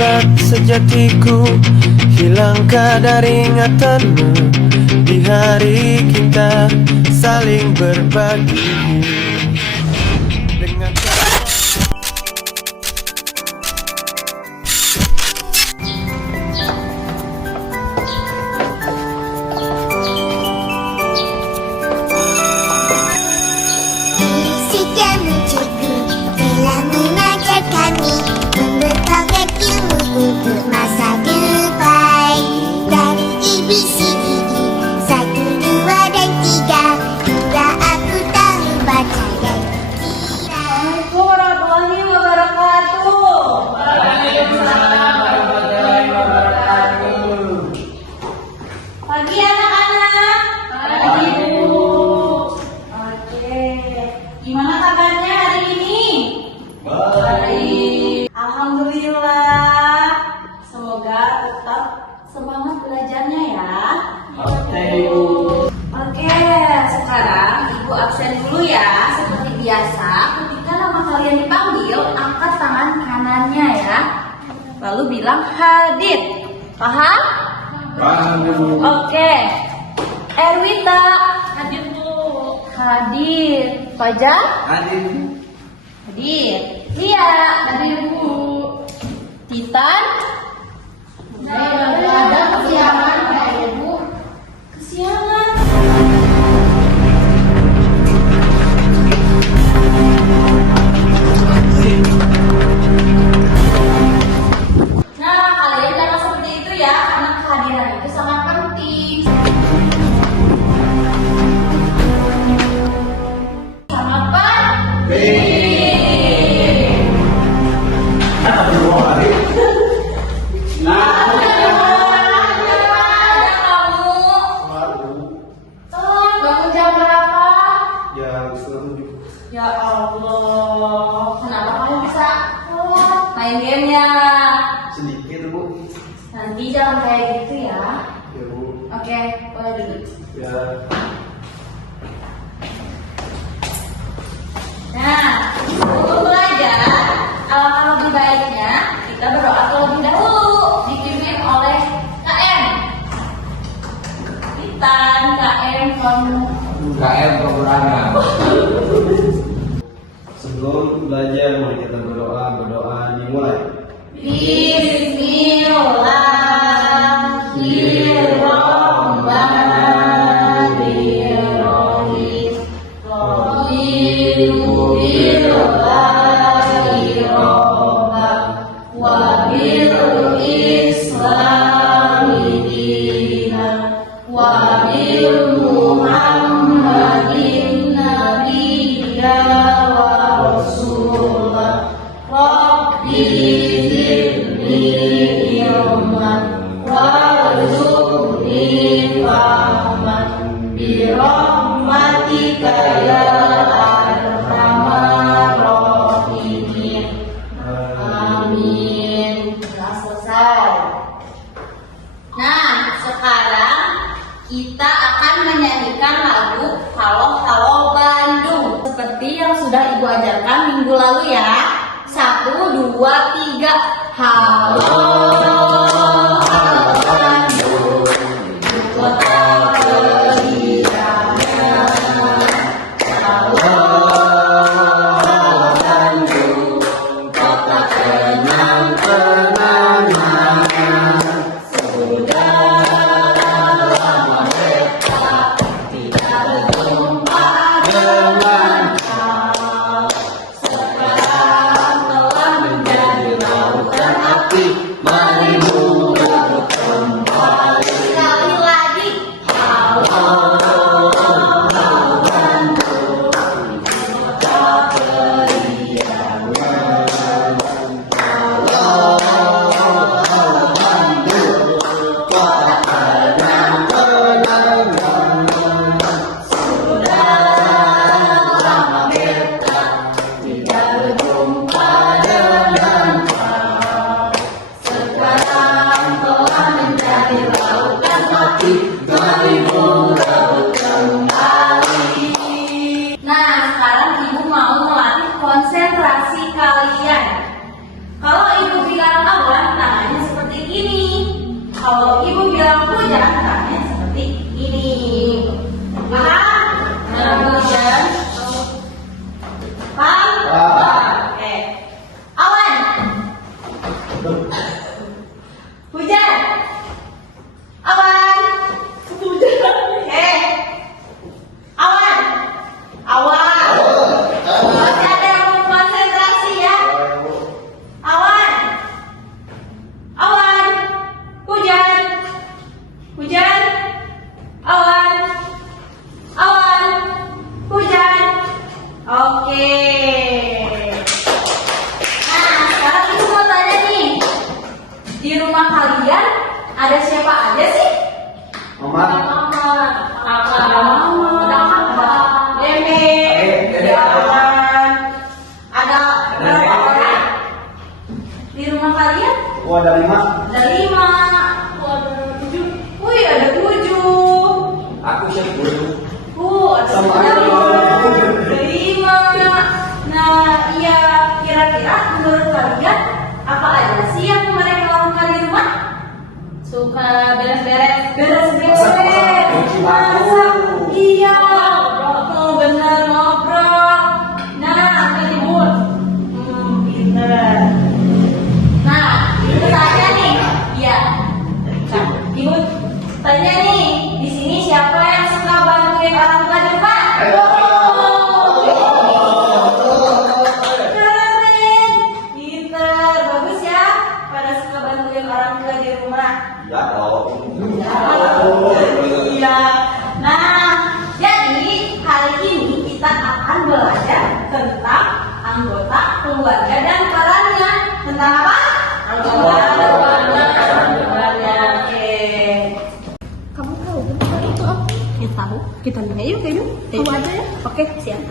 sahabat sejatiku, hilangkah dari ingatanmu di hari kita saling berbagi dengan Musik yang lucuku telah mengajar kami, membekal ilmu untuk masa depan. Dari ABCDE 1, 2, dan 3, bila aku tahu baca dan kira. Assalamualaikum warahmatullahi wabarakatuh. Pagi anak-anak. Pagi Bu. Oke. Gimana kabarnya hari ini? Baik. Alhamdulillah. Semoga tetap semangat belajarnya ya. Oke, sekarang Ibu absen dulu ya. Seperti biasa, ketika nama kalian dipanggil, angkat tangan kanannya ya. Lalu bilang hadir. Paham? Oke. Erwita, hadir Bu. Hadir. Fajar? Hadir. Iya, hadir Bu. Titan? Ada kesiangan Bu. Kesiangan. Nah, kalian jangan seperti itu ya, karena kehadiran itu sangat penting. Sangat penting. Bangun jam berapa? Ya Allah, kenapa kamu bisa main gamenya? sedikit Bu. Nanti jangan kayak gitu ya. Ya Bu. Oke, boleh duduk. Ya. Nah, untuk belajar, alangkah lebih baiknya kita berdoa terlebih dahulu, dipimpin oleh KM. Titan, KM, kamu. KM peperangan. Sebelum belajar mari kita berdoa dimulai. Bismillahirrahmanirrahim. Wa bil Islami dinan wa bil Muhammadin nabiyya wa rasulah. Rabbi zidni ilman warzuqni fahman bi rahmatika ya arhamar rahimin. Amin. Sudah selesai. Nah, sekarang kita akan menyanyikan lagu Halo Halo Bandung seperti yang sudah Ibu ajarkan minggu lalu ya. 1, 2, 3. Halo Halo Bandung, ibu kota periangnya. Halo Halo Bandung, kota kenang-kenangan. Sudah lama kita tidak berjumpa dengan kau. Sekarang telah menjadi lautan api, merindu untuk kembali. Sekali lagi, halo Halo Bandung, kota periangan. Halo Halo Bandung, kota kenang-kenangan. Sudah Ada terima. Nah, iya, kira-kira menurut kalian apa aja sih yang mereka lakukan di rumah? Suka beres-beres. Masak. Iya. Oh, benar, ngobrol. Nah, ambil timun. Pinter. Nah, itu tanya nih. Iya. Ibu tanya nih, di sini siapa yang suka bantuin orang tua di rumah? Keren, pinter, bagus ya. Pada suka bantuin orang tua di rumah. Ya dong. Iya. Nah, jadi hari ini kita akan belajar tentang anggota keluarga dan perannya. Tentang apa? Perannya. Oke. Kamu tahu kan itu apa? Ya tahu. Kita lihat yuk, yuk. Kamu aja ya. Oke, siap.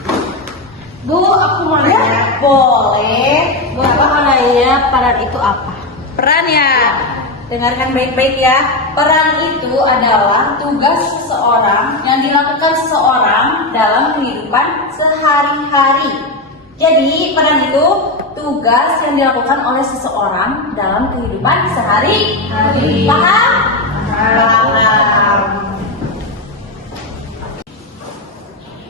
Bu, aku mau nanya. Boleh. Bu, Aku mau nanya peran itu apa? peran ya. Dengarkan baik-baik ya. Peran itu adalah tugas seseorang yang dilakukan seseorang dalam kehidupan sehari-hari. Jadi, peran itu tugas yang dilakukan oleh seseorang dalam kehidupan sehari-hari. Paham? Paham.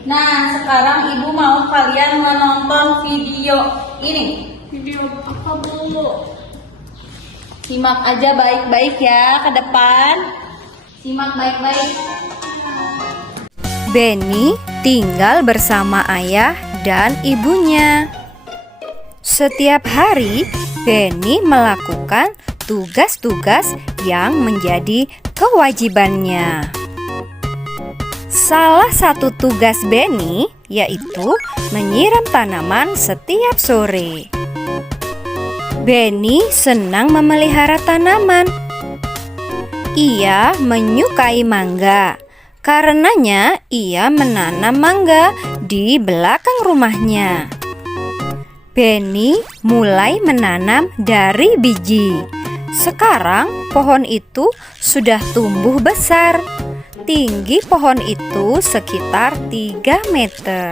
Nah, sekarang ibu mau kalian menonton video ini. Video apa, Bu? Simak aja baik-baik ya ke depan. Simak baik-baik. Benny tinggal bersama ayah dan ibunya. Setiap hari, Benny melakukan tugas-tugas yang menjadi kewajibannya. Salah satu tugas Benny yaitu menyiram tanaman setiap sore. Benny senang memelihara tanaman. Ia menyukai mangga. Karenanya ia menanam mangga di belakang rumahnya. Benny mulai menanam dari biji. Sekarang pohon itu sudah tumbuh besar. Tinggi pohon itu sekitar 3 meter.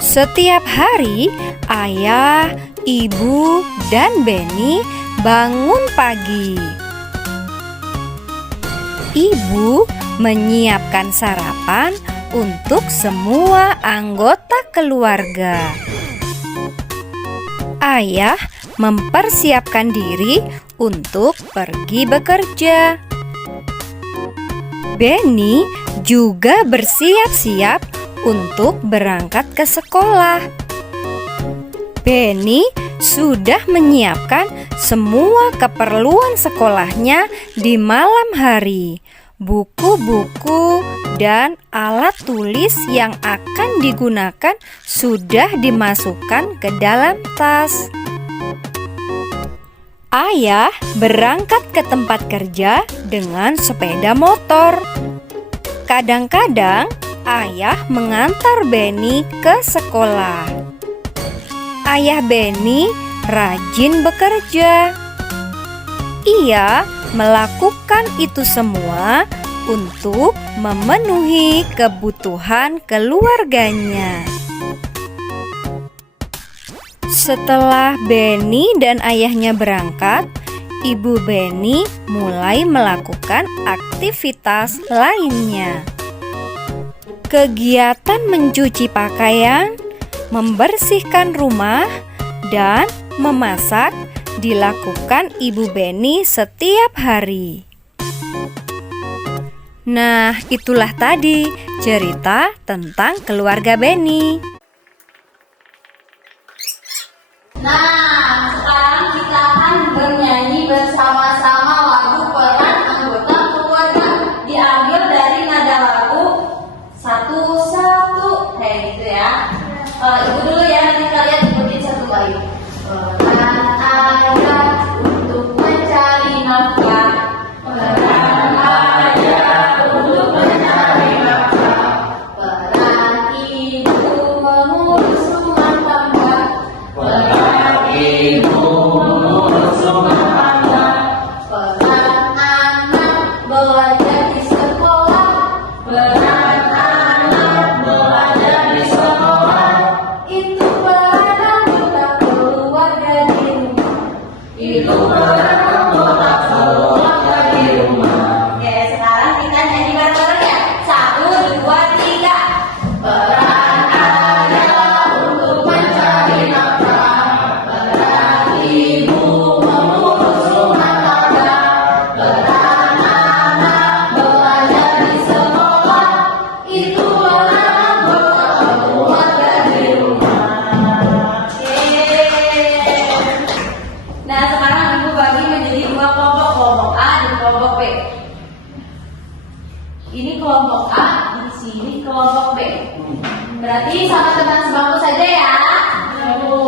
Setiap hari, ayah, ibu, dan Benny bangun pagi. Ibu menyiapkan sarapan untuk semua anggota keluarga. Ayah mempersiapkan diri untuk pergi bekerja. Benny juga bersiap-siap untuk berangkat ke sekolah. Benny sudah menyiapkan semua keperluan sekolahnya di malam hari. Buku-buku dan alat tulis yang akan digunakan sudah dimasukkan ke dalam tas. Ayah berangkat ke tempat kerja dengan sepeda motor. Kadang-kadang ayah mengantar Benny ke sekolah. Ayah Benny rajin bekerja. Ia melakukan itu semua untuk memenuhi kebutuhan keluarganya. Setelah Benny dan ayahnya berangkat, ibu Benny mulai melakukan aktivitas lainnya. Kegiatan mencuci pakaian, membersihkan rumah, dan memasak dilakukan ibu Benny setiap hari. Nah, itulah tadi cerita tentang keluarga Benny. Nah, sekarang kita akan bernyanyi bersama-sama lagu peran anggota keluarga. Diambil dari nada lagu satu-satu, kayak gitu ya. Ibu dulu ya, nanti kalian ikutin satu kali. Peran ayah untuk mencari nafkah. Peran ayah untuk mencari nafkah. Peran ibu mengurus rumah tangga. Peran ibu mengurus rumah tangga. Oke, sekarang kita nyanyi bareng-bareng ya. 1, 2, 3. Peran ayah untuk mencari nafkah, peran ibu mengurus rumah tangga, peran anak belajar di sekolah, itulah keluarga di rumah. Oke. Nah, sekarang ibu bagi menjadi 2 kelompok, kelompok A dan kelompok B. Ini kelompok A, di sini kelompok B. Berarti sama teman sebangku saja ya. Ibu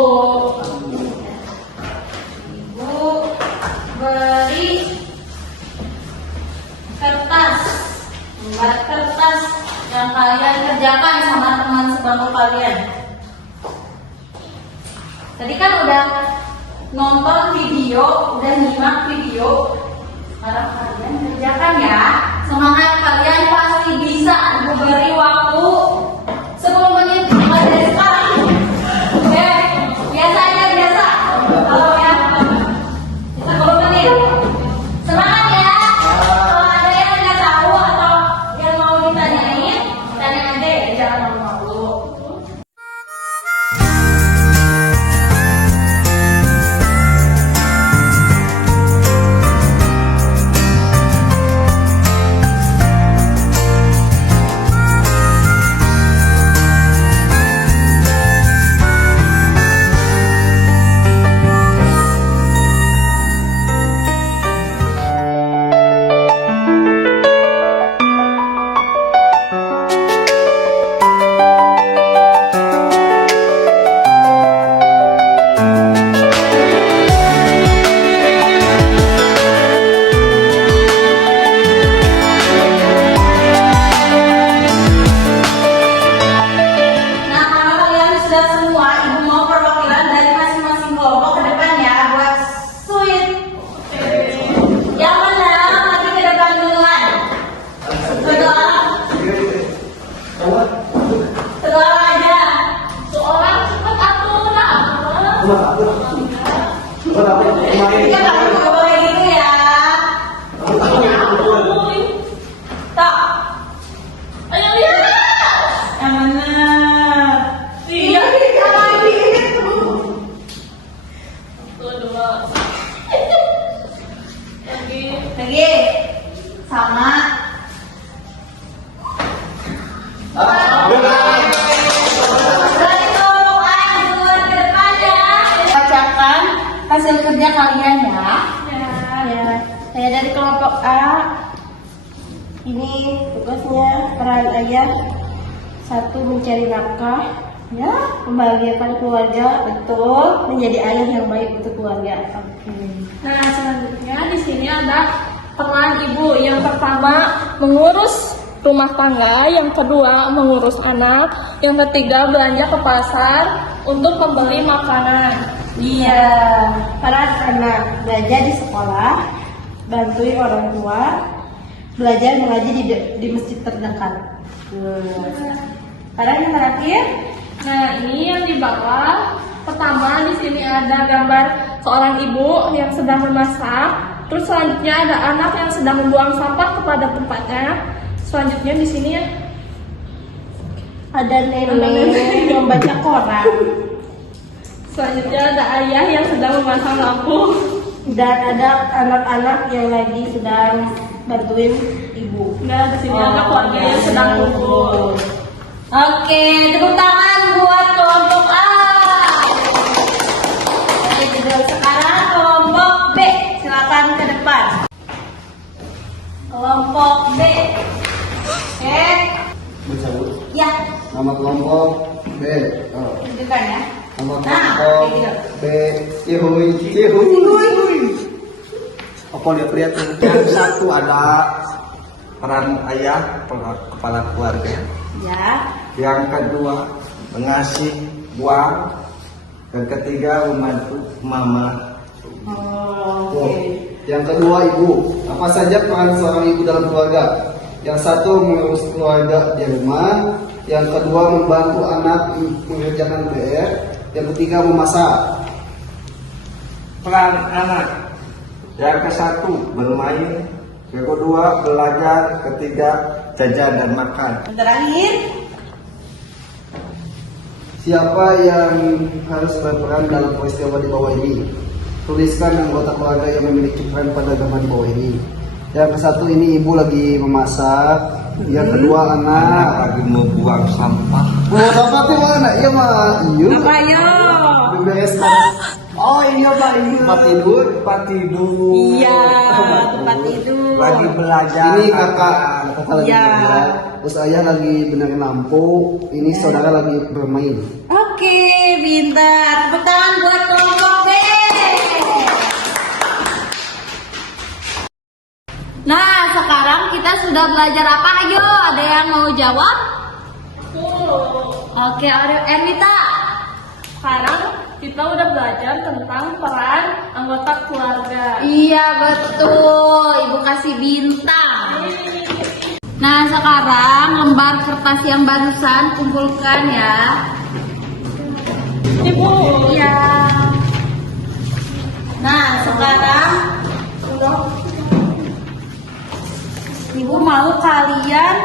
beri kertas, buat kertas yang kalian kerjakan sama teman sebangku kalian. Tadi kan udah nonton video, udah nyimak video. Sekarang kalian kerjakan ya. Semangat, kalian pasti bisa. Ibu beri waktu 10 menit mulai dari sekarang. Oke, biasa aja biasa. Kalau ya, kita 10 menit. Semangat ya. Kalau ada yang nggak tahu atau yang mau ditanyain, tanya aja ya, jangan malu-malu. Nah, kalau kalian sudah semua, ibu mau perwakilan dari masing-masing kelompok ke depan ya, buat suit. Yang mana maju ke depan duluan? Kedua, kedua aja. Seorang cepat atuh lah. Tiga kali nggak boleh gitu ya. Tak. Ayo lihat. Yang mana? Iya, lagi sama. Berarti kelompok A duluan ke depan ya. Bacakan hasil kerja kalian ya. Ya, saya dari kelompok A. Ini tugasnya peran ayah. 1, mencari nafkah, ya, membahagiakan keluarga, betul, menjadi ayah yang baik untuk keluarga. Oke. Nah, selanjutnya di sini ada peran ibu. Yang pertama mengurus rumah tangga, yang kedua mengurus anak, yang ketiga belanja ke pasar untuk membeli makanan. Iya, peran anak belajar di sekolah, bantuin orang tua, belajar mengaji di masjid terdekat. Peran yang terakhir, Nah, ini yang di bawah. Pertama di sini ada gambar seorang ibu yang sedang memasak. Terus selanjutnya ada anak yang sedang membuang sampah kepada tempatnya. Selanjutnya di sini ada nenek membaca koran, selanjutnya ada ayah yang sedang memasang lampu. dan ada anak-anak yang lagi sedang bantuin ibu. Nah, di sini ada keluarga yang sedang kumpul. Oke, tepuk tangan buat kelompok A. Oke, juga sekarang kelompok B, silakan ke depan. Kelompok B. Oke, Mencabut. ya, Nama kelompok B. Oh. tunjukkan ya. Nama Nah, kelompok kayak gitu. B. Cihuy. Cihuy. Apa lihat tuh? Yang satu ada peran ayah, kepala keluarga. Ya, Yang kedua mengasih uang. Yang ketiga membantu mama. oke. Yang kedua ibu. Apa saja peran seorang ibu dalam keluarga? Yang satu mengurus keluarga di rumah. Yang kedua membantu anak mengerjakan PR. Yang ketiga memasak. Peran anak Yang ke-1 bermain, yang kedua belajar, ketiga jajan dan makan. Terakhir, Siapa yang harus berperan dalam peristiwa di bawah ini? Tuliskan anggota keluarga yang memiliki peran pada gambar di bawah ini. Yang ke-1 ini ibu lagi memasak. Yang kedua anak. Lagi mau buang sampah. Oh, sampah tuh mana? Iya mah. Iya. ayo. Bebereskan. Oh iya Pak Ibu. Tempat tidur. Tempat tidur. Iya, tempat tidur. Lagi belajar. Ini kakak lagi Iya. belajar. Terus ayah lagi benerin lampu. Ini saudara lagi bermain. Oke, pintar. Tepuk tangan buat kelompok B. Nah, sekarang kita sudah belajar apa? Ayo, ada yang mau jawab? Oke, Ernita. Sekarang kita udah belajar tentang peran anggota keluarga. Iya, betul. Ibu kasih bintang. Nah, sekarang lembar kertas yang barusan kumpulkan ya. Ibu, Iya. Nah, sekarang Ibu mau kalian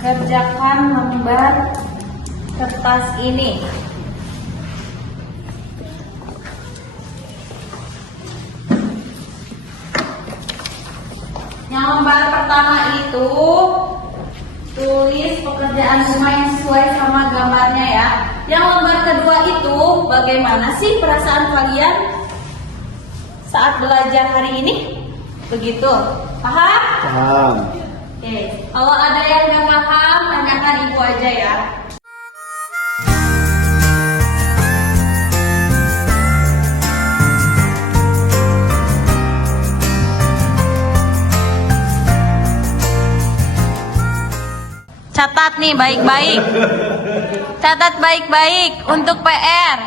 kerjakan lembar kertas ini. Yang lembar pertama itu tulis pekerjaan rumah yang sesuai sama gambarnya ya. Yang lembar kedua itu bagaimana sih perasaan kalian saat belajar hari ini? Begitu, paham? Paham. Oke, kalau ada yang nggak paham, tanyakan ibu aja ya. Catat nih baik-baik. Catat baik-baik untuk PR.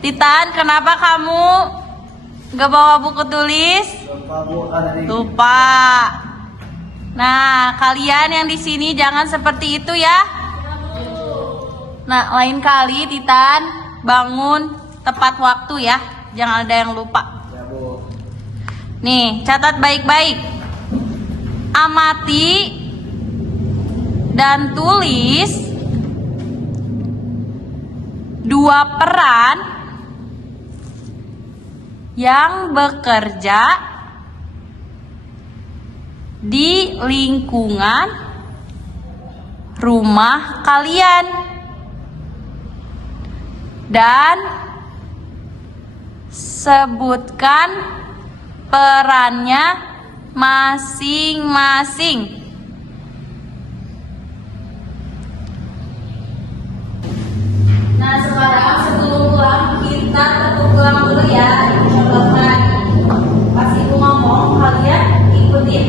Titan, kenapa kamu gak bawa buku tulis? Lupa. Nah, kalian yang di sini jangan seperti itu ya. Nah, lain kali Titan bangun tepat waktu ya. Jangan ada yang lupa. Nih, catat baik-baik. Amati dan tulis 2 peran yang bekerja di lingkungan rumah kalian dan sebutkan perannya masing-masing. Nah, sekarang sebelum pulang kita tepuk pulang dulu ya. Contohkan. Pas ibu ngomong kalian ikutin.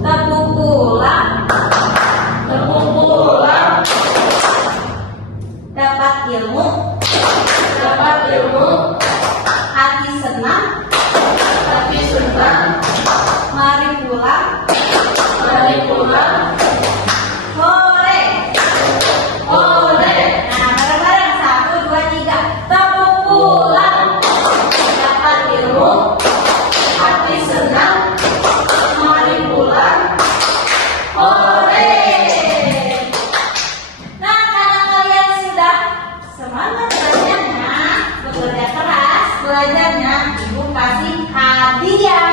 Tepuk pulang. Tepuk pulang. Dapat ilmu. Dapat ilmu. Hati senang. Hati senang. Mari pulang. Mari pulang. Hore. Hore. Nah, bareng-bareng 1, 2, 3. Tepuk pulang. Dapat ilmu. Hati senang. Mari pulang. Hore. Nah, karena kalian sudah semangat belajarnya, bekerja keras belajarnya, ibu kasih hadiah.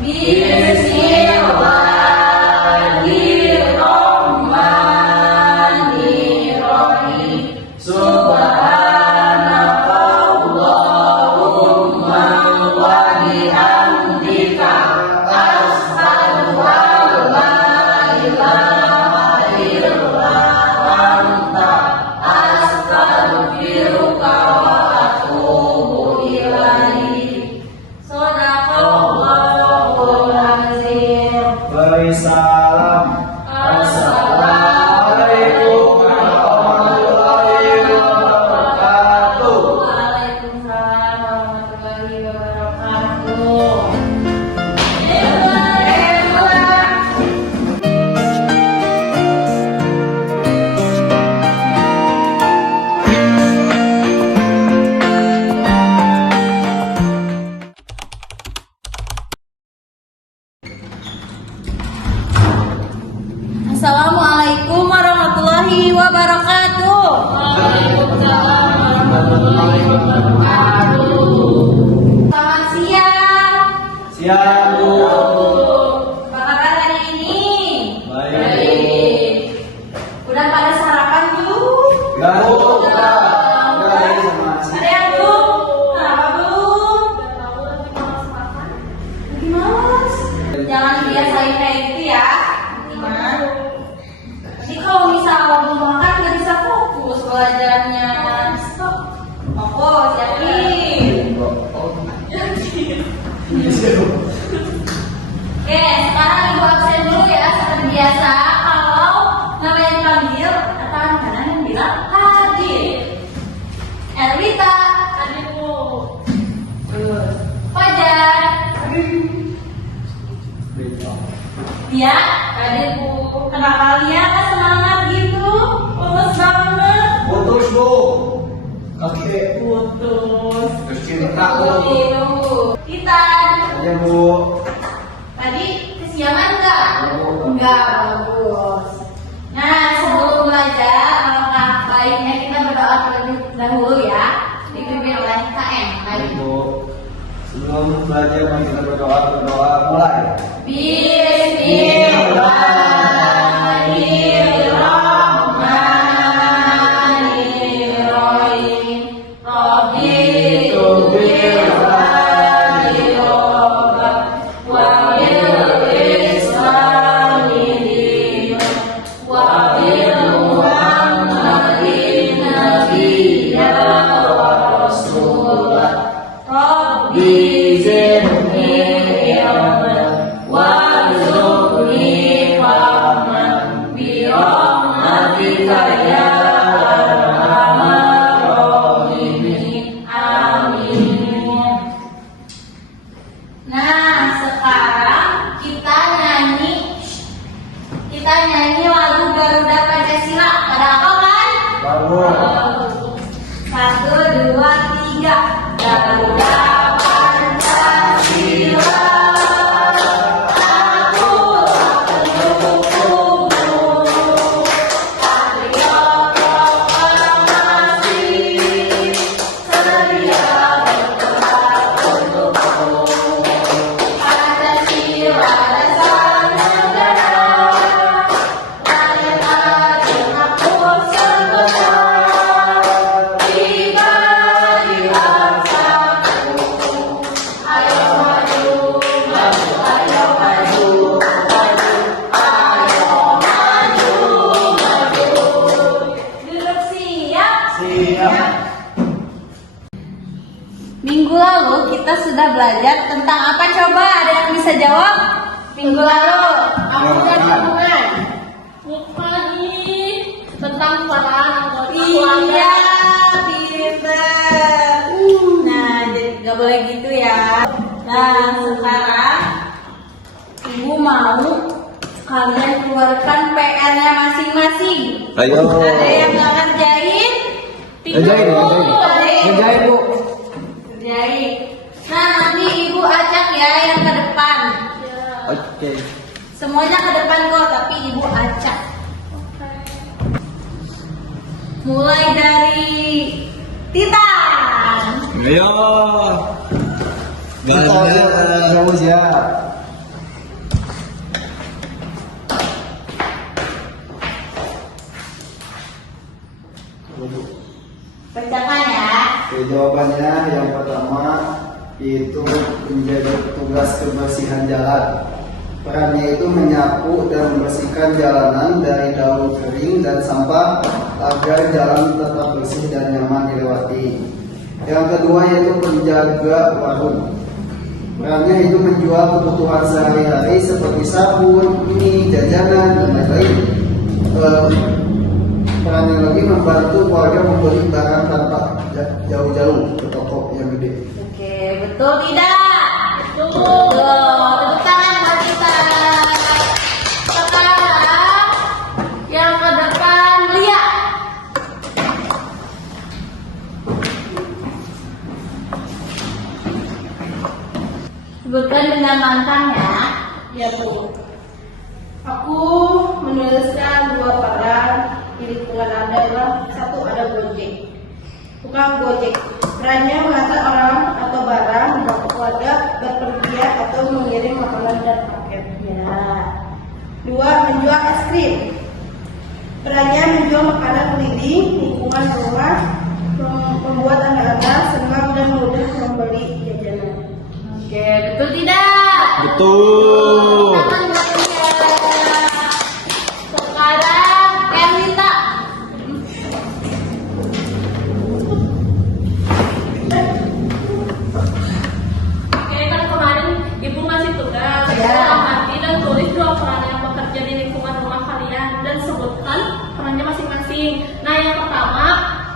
Bismillahirrahmanirrahim. Beri salam. Assalamualaikum warahmatullahi wabarakatuh. Waalaikumsalam warahmatullahi wabarakatuh. Assalamualaikum warahmatullahi wabarakatuh. Waalaikumsalam warahmatullahi wabarakatuh. Selamat siang. Siang, Bu. Apa kabar hari ini? Baik. Udah pada sarapan tuh? Ya, Bu. Udah ini sama nasi. Ada yang belum? Kenapa belum? Lagi malas. Jangan dibiasain kayak gitu ya. Gimana? Jadi kalau misalnya belum makan nggak bisa fokus belajarnya. Fokus, yakin? Oke, sekarang ibu absen dulu ya seperti biasa. Kalau namanya dipanggil, tangan kanan yang bilang hadir. Erwita, hadir bu. Terus Fajar, ya, hadir bu. Kenapa kalian nggak semangat gitu? Putus banget. Putus, Bu. Oke. Putus. Tercinta, Bu. Kita Ya, Bu. tadi kesiangan nggak? Bu. Enggak, bagus. Nah, sebelum belajar, alangkah baiknya kita berdoa terlebih dahulu ya. Dipimpin oleh KM. Baik. Bu. Sebelum belajar, mari kita berdoa. Mulai. Bismillahirrahmanirrahim. Raditu billahi robban wa bil islami dinan wa bil muhammadin nabiyya wa rasulah. Rabbi zidni ilman warzuqni fahman bi rahmatika ya arhamar rahimin. Amin. Nah, sekarang kita nyanyi lagu Garuda Pancasila. Pada apa kan? Bagus. 1, 2, 3. Garuda Pancasila, aku pendukungmu. Patriot proklamasi, sedia bergerak untukmu. Pancasila dasar negara, rakyat adil makmur sejahtera. Tiba di bangsaku, ayo maju, maju, ayo maju, maju, ayo maju, maju. Duduk siap. Siap. Minggu lalu kita sudah belajar tentang apa coba? Ada yang bisa jawab? Minggu lalu, akuntan hubungan. Lupa nih tentang peran anggota Iya, keluarga. pinter. Nah, jadi nggak boleh gitu ya. Nah, sekarang ibu mau kalian keluarkan PR-nya masing-masing. Ayo. Ada yang nggak ngerjain? Ngerjain, ngerjain. Ngerjain, Bu. Kerjain. Nah, nanti ibu ajak ya yang ke depan. Oke. Semuanya ke depan kok, tapi ibu acak. Mulai dari Titan. Ayo. Kita Garuda. bagus ya. Bacakan ya. Oke, jawabannya yang pertama itu menjaga tugas kebersihan jalan. Perannya itu menyapu dan membersihkan jalanan dari daun kering dan sampah agar jalan tetap bersih dan nyaman dilewati. Yang kedua yaitu penjaga warung. Perannya itu menjual kebutuhan sehari-hari seperti sabun, mie, jajanan, dan lain-lain. Perannya lagi membantu warga membeli barang tanpa jauh-jauh ke toko yang gede. Oke, betul tidak? Betul. Tepuk tangan buat kita. Sekarang yang ke depan Lia. Sebutkan dengan lantangnya. Ya Bu. Aku menuliskan 2 peran di lingkungan Anda adalah 1 ada Gojek. Tukang Gojek. Perannya mengantar orang atau barang membawa keluarga berpergian atau mengirim makanan dan paket. Ya. 2 menjual es krim. Perannya menjual makanan keliling lingkungan rumah, membuat anak-anak senang dan mudah membeli jajanan. Oke, betul tidak? Betul. Tangan buat Lia. Sekarang Erlita. Oke, kan kemarin Ibu ngasih tugas. Ya. Amati dan tulis 2 peran yang bekerja di lingkungan rumah kalian dan sebutkan perannya masing-masing. Nah, yang pertama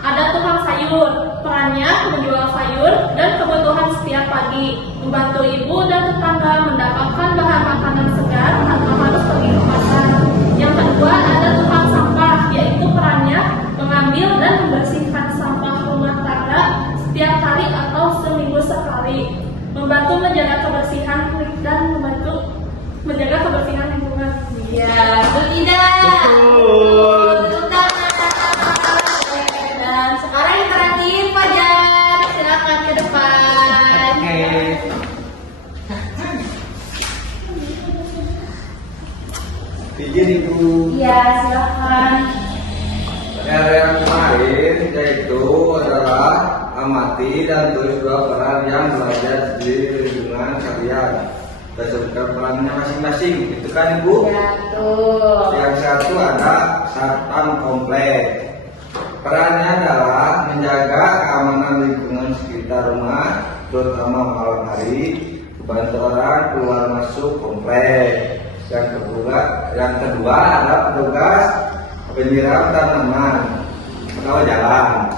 ada tukang sayur. Perannya menjual sayur dan kebutuhan setiap pagi, membantu ibu dan tetangga mendapatkan bahan makanan segar tanpa harus pergi ke pasar. Yang kedua ada tukang sampah, yaitu perannya mengambil dan membersihkan sampah rumah tangga setiap hari atau seminggu sekali, membantu menjaga kebersihan dan membantu menjaga kebersihan lingkungan. Ya, betul tidak? Betul. Tepuk tangan. Dan sekarang yang terakhir Fajar, silakan ke depan. Izin Ibu. Iya, silakan. PR yang kemarin yaitu adalah amati dan tulis 2 peran yang belajar di lingkungan kalian. Berdasarkan perannya masing-masing, itu kan Ibu? Ya, betul. Yang satu ada satpam komplek. Perannya adalah menjaga keamanan lingkungan sekitar rumah, terutama malam hari, membantu orang keluar masuk komplek. Yang kedua ada petugas penyiram tanaman atau jalan.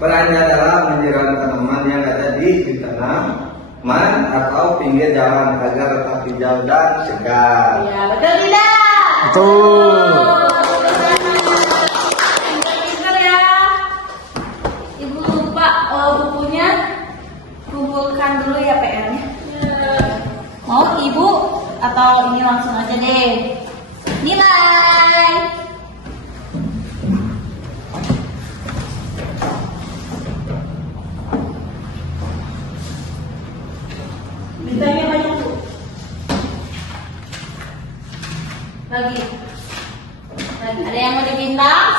Perannya adalah menyiram tanaman yang ada di tanaman atau pinggir jalan agar tetap hijau dan segar. Ya, betul tidak? Betul. Pintar ya. Ibu lupa bukunya, kumpulkan dulu ya PR-nya. Mau Ibu atau ini langsung aja deh? Nilai. Bintangnya banyak tuh. Lagi. Ada yang mau dibintang?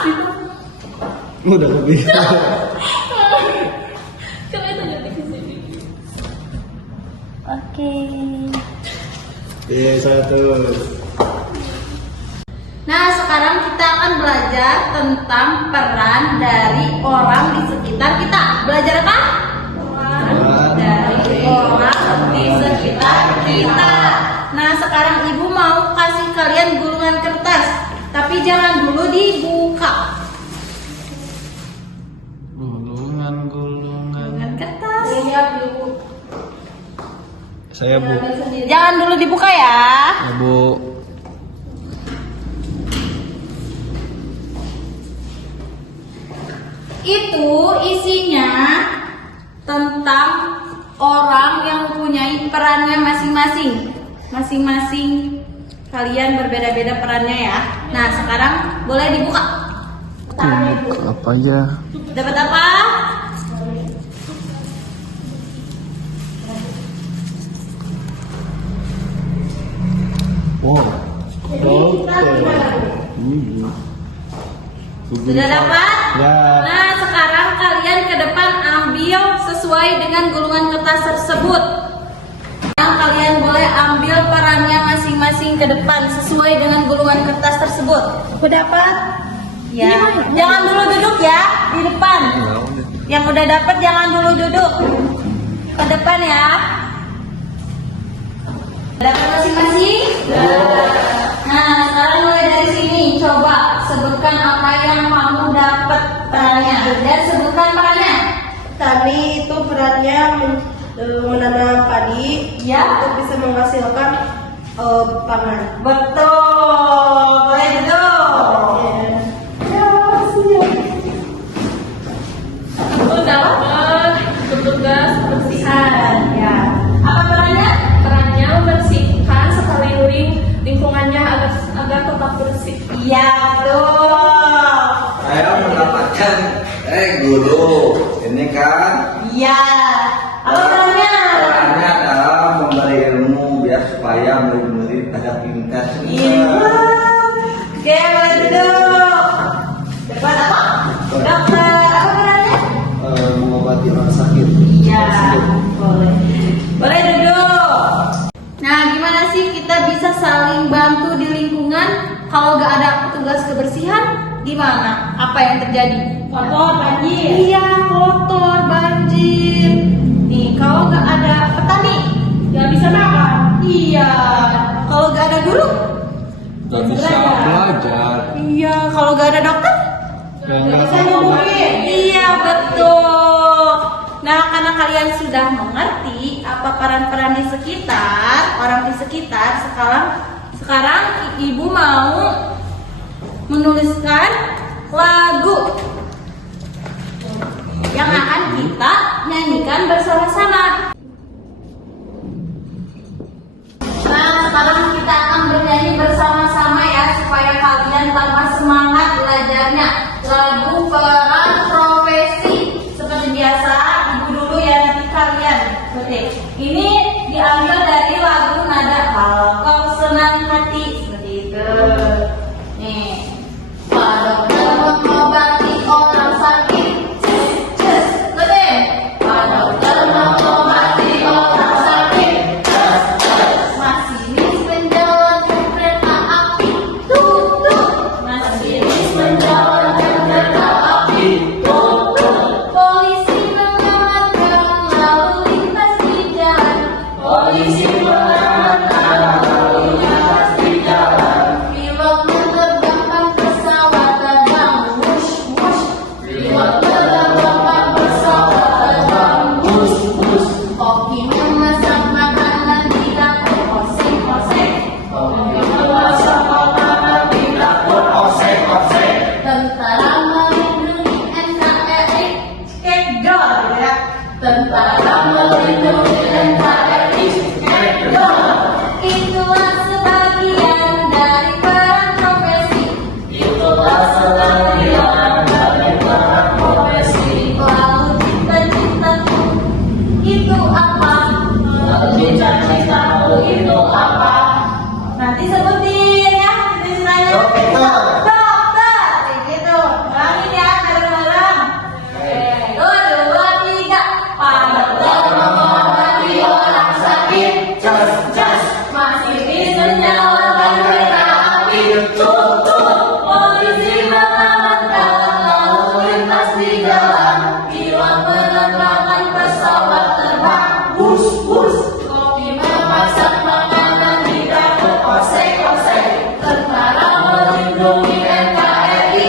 Udah lebih. Coba itu jadi di sini. Oke. Iya, 1. Nah, sekarang kita akan belajar tentang peran dari orang di sekitar kita. Belajar apa? Dari orang di sekitar kita. Nah, sekarang Ibu mau kasih kalian gulungan kertas, tapi jangan dulu dibuka. Gulungan kertas. Lihat dulu. Saya Bu. Jangan dulu dibuka ya. Bu. Itu isinya tentang orang yang mempunyai perannya masing-masing. Masing-masing kalian berbeda-beda perannya ya. Nah, sekarang boleh dibuka. Apa aja? Dapat apa? Wow. Sudah dapat? Ya. Nah, sekarang dengan gulungan kertas tersebut. Yang kalian boleh ambil perannya masing-masing ke depan sesuai dengan gulungan kertas tersebut. Dapat? Ya. Jangan dulu duduk ya di depan. Yang udah dapat jangan dulu duduk. Ke depan ya. Dapat masing-masing? Nah, sekarang mulai dari sini. Coba sebutkan apa yang kamu dapat perannya. Dan sebutkan perannya. Kami itu perannya menanam padi Ya. untuk bisa menghasilkan pangan. Betul. Boleh duduk. Aku dapat tugas kebersihan. Ya. Apa perannya? Perannya membersihkan sekeliling lingkungannya agar tetap bersih. Iya, betul. Saya mendapatkan guru ini kan Iya. Apa perannya? perannya adalah memberi ilmu biar supaya murid-murid pada pintar Iya. semua. Oke, boleh duduk. Cepat apa? Dokter. Apa perannya? Mengobati orang sakit. Iya. Boleh. Boleh duduk. Nah, gimana sih kita bisa saling bantu di lingkungan kalau gak ada petugas kebersihan? Gimana? Apa yang terjadi? Kotor, banjir. Iya, kotor, banjir. Nih, kalau gak ada petani, Gak bisa makan. iya. Kalau gak ada guru, Gak bisa belajar. iya. Kalau gak ada dokter, Gak bisa nyembuhin. iya betul. Nah, karena kalian sudah mengerti apa peran-peran di sekitar, orang di sekitar, sekarang ibu mau menuliskan lagu yang akan kita nyanyikan bersama-sama. Nah, sekarang kita akan bernyanyi bersama-sama ya, supaya kalian tambah semangat belajarnya. Lagu peran profesi. Seperti biasa, ibu dulu ya, nanti kalian. Oke. Ini diambil dari lagu nada Kalau Kau Senang Hati. Seperti itu. Nih. Pak dokter mengobati orang sakit. Cus, betul. Pak dokter mengobati orang sakit. Masinis menjalankan kereta api. Tuk tuk. Masinis menjalankan kereta api. Tuk tuk. Polisi mengamankan lalu lintas di jalan. Polisi mengamankan lalu lintas di jalan. Pilot menerbangkan pesawat terbang. Wush wush. Pilot menerbangkan pesawat terbang. Wush wush. Kopi memasak makanan di dapur. Oseng oseng. Kopi memasak makanan di dapur. Oseng oseng. Tentara melindungi NKRI. Cekdor ya. Tentara melindungi NKRI. Cekdor. Itulah sebagian dari peran profesi. Itulah sebagian dari peran profesi. Lalu cita-citaku itu apa? Lalu cita-citaku itu apa? Nanti sebutin ya cita-citanya. Dokter. Dokter. Kayak gitu. Ulangin ya bareng-bareng. Oke. 1, 2, 3. Pak dokter mengobati orang sakit. Cus, cus. Masinis menjalankan kereta api. Tuk, tuk. Polisi mengamankan lalu lintas di jalan. Pilot menerbangkan pesawat terbang. Wush, wush. Kopi memasak makanan di dapur. Oseng, oseng. Tentara melindungi NKRI.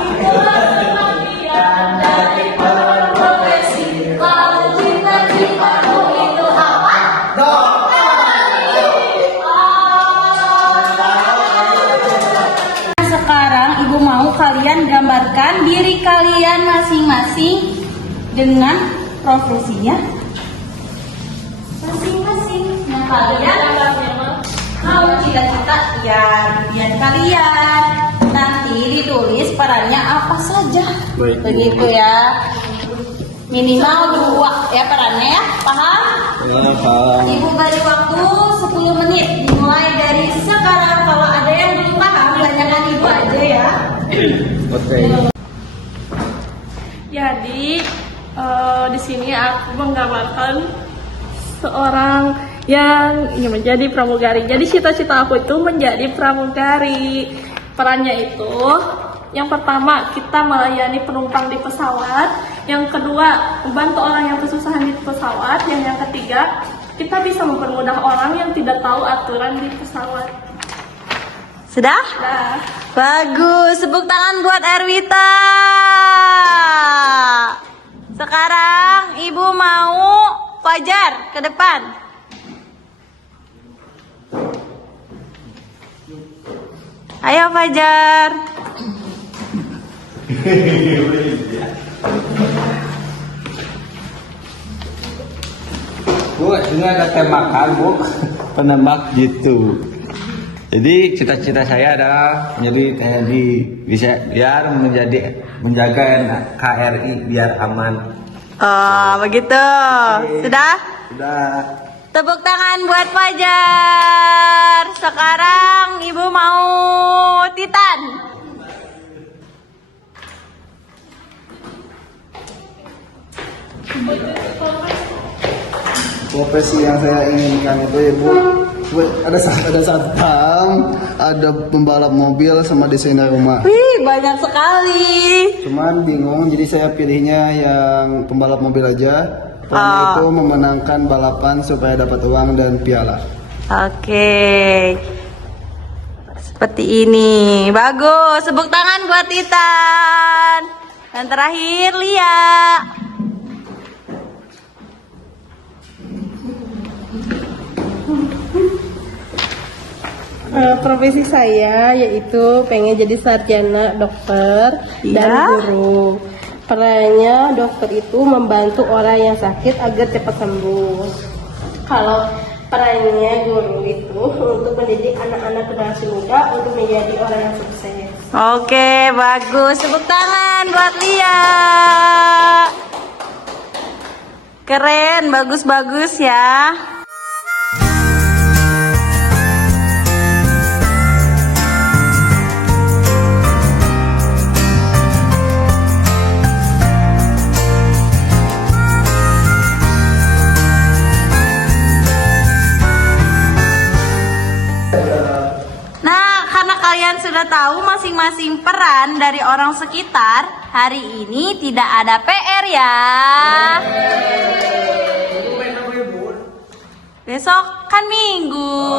Itulah sebagian dari peran profesi. Lalu cita-citaku itu apa? Sekarang ibu mau kalian gambarkan diri kalian masing-masing dengan profesinya masing-masing. Yang kalian mau cita-cita ya impian kalian. Nanti ditulis perannya apa saja. Baik. Begitu ya. Minimal 2 ya perannya ya. Paham? Ya, paham. Ibu beri waktu 10 menit dimulai dari sekarang. Kalau ada yang belum paham, tanyakan ibu aja ya. Oke. Jadi Di sini aku menggambarkan seorang yang ingin menjadi pramugari. Jadi cita-cita aku itu menjadi pramugari. Perannya itu, yang pertama kita melayani penumpang di pesawat, yang kedua membantu orang yang kesusahan di pesawat, dan yang ketiga kita bisa mempermudah orang yang tidak tahu aturan di pesawat. Sudah? Nah, Bagus, tepuk tangan buat Erwita. Sekarang Ibu mau Fajar ke depan. Ayo Fajar. Bu, ini ada temakan, Bu. Penembak gitu. Jadi cita-cita saya adalah menjadi TNI, bisa biar menjaga KRI biar aman. Oh, begitu. Sudah? Sudah. Tepuk tangan buat Fajar. Sekarang Ibu mau Titan. Profesi yang saya inginkan itu ya Bu, ada satpam, ada pembalap mobil sama desainer rumah. Wih, banyak sekali. Cuman bingung, jadi saya pilihnya yang pembalap mobil aja. Perannya itu memenangkan balapan supaya dapat uang dan piala. Oke. Seperti ini. Bagus. Tepuk tangan buat Titan. Dan terakhir Lia. Profesi saya yaitu pengen jadi sarjana dokter dan Ya. guru. Perannya dokter itu membantu orang yang sakit agar cepat sembuh. Kalau perannya guru itu untuk mendidik anak-anak generasi muda untuk menjadi orang yang sukses. Oke, bagus. Tepuk tangan buat Lia. Keren, bagus-bagus ya. Nah, karena kalian sudah tahu masing-masing peran dari orang sekitar, hari ini tidak ada PR ya. Besok kan Minggu.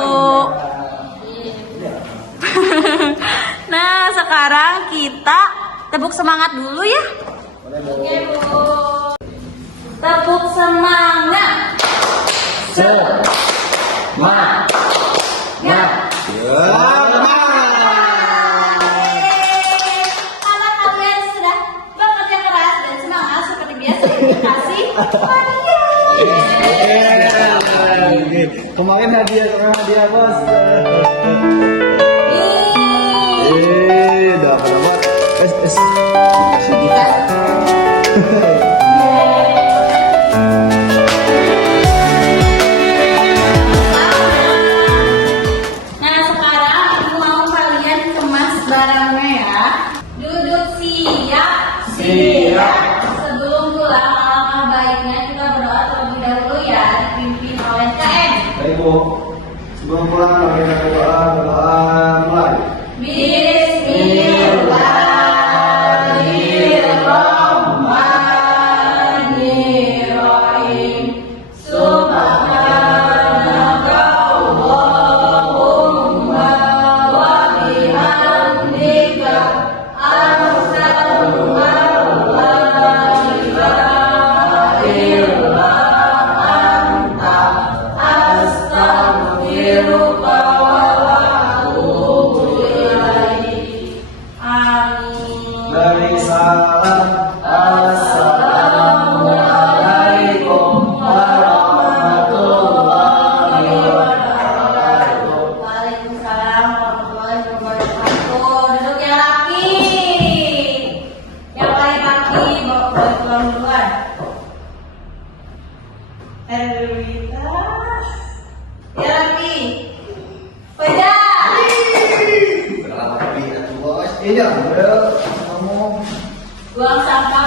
Nah, sekarang kita tepuk semangat dulu ya. Oke, Bu. Tepuk semangat. Karena kalian sudah bekerja keras dan semangat seperti biasa, kasih hadiah. Kemarin hadiah bos. Dapat apa? Nah, sekarang aku mau kalian kemas barangnya ya. Duduk siap. Sebelum pulang, alangkah baiknya kita berdoa terlebih dahulu ya, dipimpin oleh KM. Baik Bu, sebelum pulang mari kita berdoa mulai. Bismillahirrahmanirrahim. Dari salam, assalamualaikum warahmatullahi wabarakatuh. Waalaikumsalam warahmatullahi wabarakatuh. Duduk yang laki. Yang paling laki bawa pulang duluan. Erwita. Yang laki. Fajar. Bos, iya, kamu Buang sampah